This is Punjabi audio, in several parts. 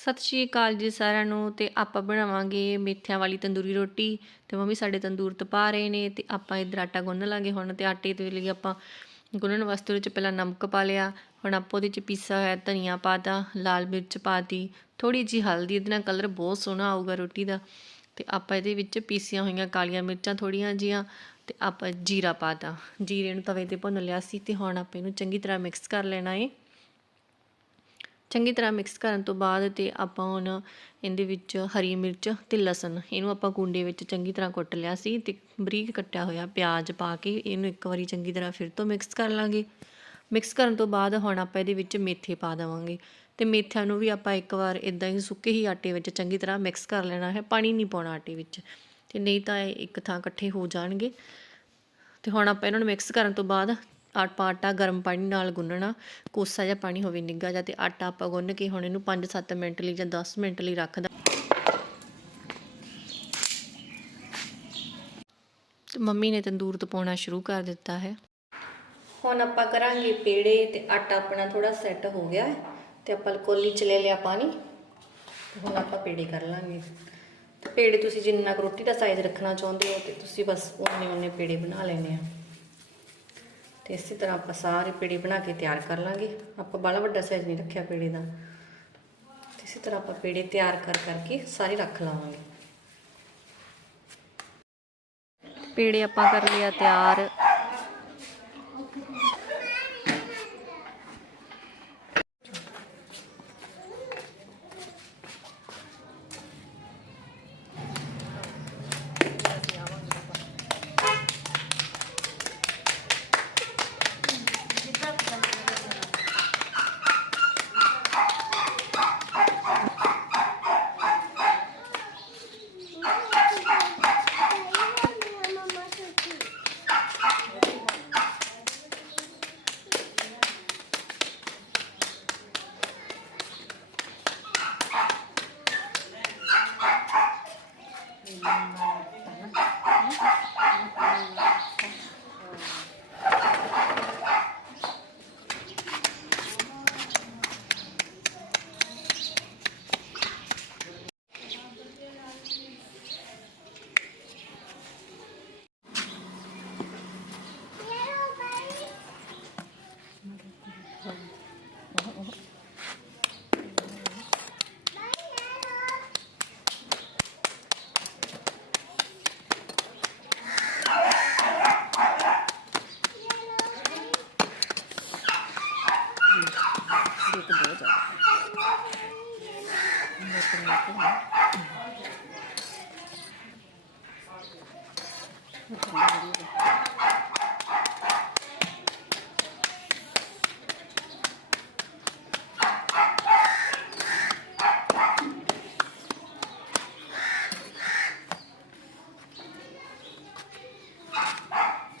ਸਤਿ ਸ਼੍ਰੀ ਅਕਾਲ ਜੀ ਸਾਰਿਆਂ ਨੂੰ ਤੇ ਆਪਾਂ ਬਣਾਵਾਂਗੇ ਮੇਥਿਆਂ ਵਾਲੀ ਤੰਦੂਰੀ ਰੋਟੀ ਤੇ ਮੰਮੀ ਸਾਡੇ ਤੰਦੂਰ ਤਪਾ ਰਹੇ ਨੇ ਤੇ ਆਪਾਂ ਇਧਰ ਆਟਾ ਗੁੰਨ ਲਾਂਗੇ ਹੁਣ ਤੇ ਆਟੇ ਦੇ ਲਈ ਆਪਾਂ ਗੁੰਨਣ ਵਾਸਤੇ ਉਹਦੇ ਚ ਪਹਿਲਾਂ ਨਮਕ ਪਾ ਲਿਆ, ਹੁਣ ਆਪਾਂ ਉਹਦੇ ਚ ਪੀਸਾ ਹੋਇਆ ਧਨੀਆ ਪਾਤਾ ਲਾਲ ਮਿਰਚ ਪਾਤੀ ਥੋੜੀ ਜੀ ਹਲਦੀ, ਇਹਦੇ ਨਾਲ ਕਲਰ ਬਹੁਤ ਸੋਹਣਾ ਆਊਗਾ ਰੋਟੀ ਦਾ ਤੇ ਆਪਾਂ ਇਹਦੇ ਵਿੱਚ ਪੀਸੀਆਂ ਹੋਈਆਂ ਕਾਲੀਆਂ ਮਿਰਚਾਂ ਥੋੜੀਆਂ ਜੀਆਂ ਤੇ ਆਪਾਂ ਜੀਰਾ ਪਾਤਾ ਜੀਰੇ ਨੂੰ ਤਵੇ ਤੇ ਭੁੰਨ ਲਿਆ ਸੀ ਤੇ ਹੁਣ ਆਪਾਂ ਇਹਨੂੰ ਚੰਗੀ ਤਰ੍ਹਾਂ ਮਿਕਸ ਕਰ ਲੈਣਾ ਏ। ਚੰਗੀ ਤਰ੍ਹਾਂ ਮਿਕਸ ਕਰਨ ਤੋਂ ਬਾਅਦ ਤੇ ਆਪਾਂ ਹੁਣ ਇਹਦੇ ਵਿੱਚ ਹਰੀ ਮਿਰਚ ਤੇ ਲਸਣ, ਇਹਨੂੰ ਆਪਾਂ ਕੁੰਡੇ ਵਿੱਚ ਚੰਗੀ ਤਰ੍ਹਾਂ ਕੁੱਟ ਲਿਆ ਸੀ ਤੇ ਬਰੀਕ ਕੱਟਿਆ ਹੋਇਆ ਪਿਆਜ਼ ਪਾ ਕੇ ਇਹਨੂੰ ਇੱਕ ਵਾਰੀ ਚੰਗੀ ਤਰ੍ਹਾਂ ਫਿਰ ਤੋਂ ਮਿਕਸ ਕਰ ਲਾਂਗੇ। ਮਿਕਸ ਕਰਨ ਤੋਂ ਬਾਅਦ ਹੁਣ ਆਪਾਂ ਇਹਦੇ ਵਿੱਚ ਮੇਥੇ ਪਾ ਦੇਵਾਂਗੇ ਤੇ ਮੇਥਿਆਂ ਨੂੰ ਵੀ ਆਪਾਂ ਇੱਕ ਵਾਰ ਇਦਾਂ ਹੀ ਸੁੱਕੇ ਹੀ ਆਟੇ ਵਿੱਚ ਚੰਗੀ ਤਰ੍ਹਾਂ ਮਿਕਸ ਕਰ ਲੈਣਾ ਹੈ, ਪਾਣੀ ਨਹੀਂ ਪਾਉਣਾ ਆਟੇ ਵਿੱਚ ਤੇ ਨਹੀਂ ਤਾਂ ਇਹ ਇੱਕ ਥਾਂ ਇਕੱਠੇ ਹੋ ਜਾਣਗੇ। ਤੇ ਹੁਣ ਆਪਾਂ ਇਹਨਾਂ ਨੂੰ ਮਿਕਸ ਕਰਨ ਤੋਂ ਬਾਅਦ ਆਪਾਂ ਆਟਾ ਗਰਮ ਪਾਣੀ ਨਾਲ ਗੁੰਨਣਾ, ਕੋਸਾ ਜਿਹਾ ਪਾਣੀ ਹੋਵੇ ਨਿੱਗਾ ਜਿਹਾ ਤੇ ਆਟਾ ਆਪਾਂ ਗੁੰਨ ਕੇ ਹੁਣ ਇਹਨੂੰ 5-7 ਮਿੰਟ ਲਈ ਜਾਂ 10 ਮਿੰਟ ਲਈ ਰੱਖਦਾ। ਤੇ ਮੰਮੀ ਨੇ ਤੰਦੂਰ ਤਪਾਉਣਾ ਸ਼ੁਰੂ ਕਰ ਦਿੱਤਾ ਹੈ। ਹੁਣ ਆਪਾਂ ਕਰਾਂਗੇ ਪੇੜੇ ਤੇ ਆਟਾ ਆਪਣਾ ਥੋੜਾ ਸੈੱਟ ਹੋ ਗਿਆ ਹੈ ਤੇ ਆਪਾਂ ਕੋਲੀ ਚ ਲੈ ਲਿਆ ਪਾਣੀ। ਹੁਣ ਆਪਾਂ ਪੇੜੇ ਕਰ ਲਾਂਗੇ। ਤੇ ਪੇੜੇ ਤੁਸੀਂ ਜਿੰਨਾ ਕੁ ਰੋਟੀ ਦਾ ਸਾਈਜ਼ ਰੱਖਣਾ ਚਾਹੁੰਦੇ ਹੋ ਤੇ ਤੁਸੀਂ ਬਸ ਉਹਨੇ ਉਹਨੇ ਪੇੜੇ ਬਣਾ ਲੈਣੇ ਆ। ਤੇ ਇਸੇ ਤਰ੍ਹਾਂ ਆਪਾਂ ਸਾਰੇ ਪੇੜੇ ਬਣਾ ਕੇ ਤਿਆਰ ਕਰ ਲਾਂਗੇ। ਆਪਾਂ ਬਾਲਾ ਵੱਡਾ ਸਾਈਜ਼ ਨਹੀਂ ਰੱਖਿਆ ਪੇੜੇ ਦਾ। ਇਸੇ ਤਰ੍ਹਾਂ ਆਪਾਂ ਪੇੜੇ ਤਿਆਰ ਕਰ ਕਰਕੇ ਸਾਰੇ ਰੱਖ ਲਾਵਾਂਗੇ। ਪੇੜੇ ਆਪਾਂ ਕਰ ਲਿਆ ਤਿਆਰ।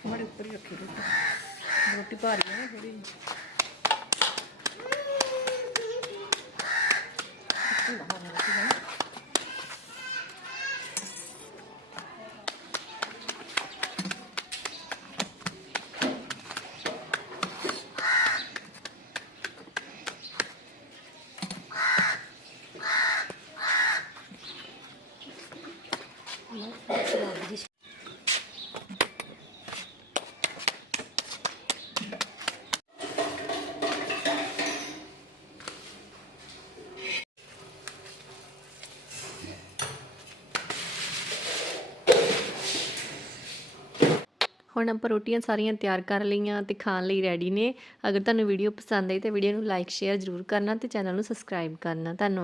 ਬੜੇ ਉੱਪਰ ਹੀ ਰੱਖੀ ਰੋਟੀ। ਰੋਟੀ ਭਾਰੀ ਹੈ ਨਾ ਥੋੜੀ Imagínate. ਹੁਣ ਆਪਾਂ ਰੋਟੀਆਂ ਸਾਰੀਆਂ ਤਿਆਰ ਕਰ ਲਈਆਂ ਤੇ ਖਾਣ ਲਈ ਰੈਡੀ ਨੇ। ਅਗਰ ਤੁਹਾਨੂੰ ਵੀਡੀਓ ਪਸੰਦ ਆਈ ਤਾਂ ਵੀਡੀਓ ਨੂੰ ਲਾਈਕ ਸ਼ੇਅਰ ਜ਼ਰੂਰ ਕਰਨਾ ਤੇ ਚੈਨਲ ਨੂੰ ਸਬਸਕ੍ਰਾਈਬ ਕਰਨਾ। ਧੰਨਵਾਦ।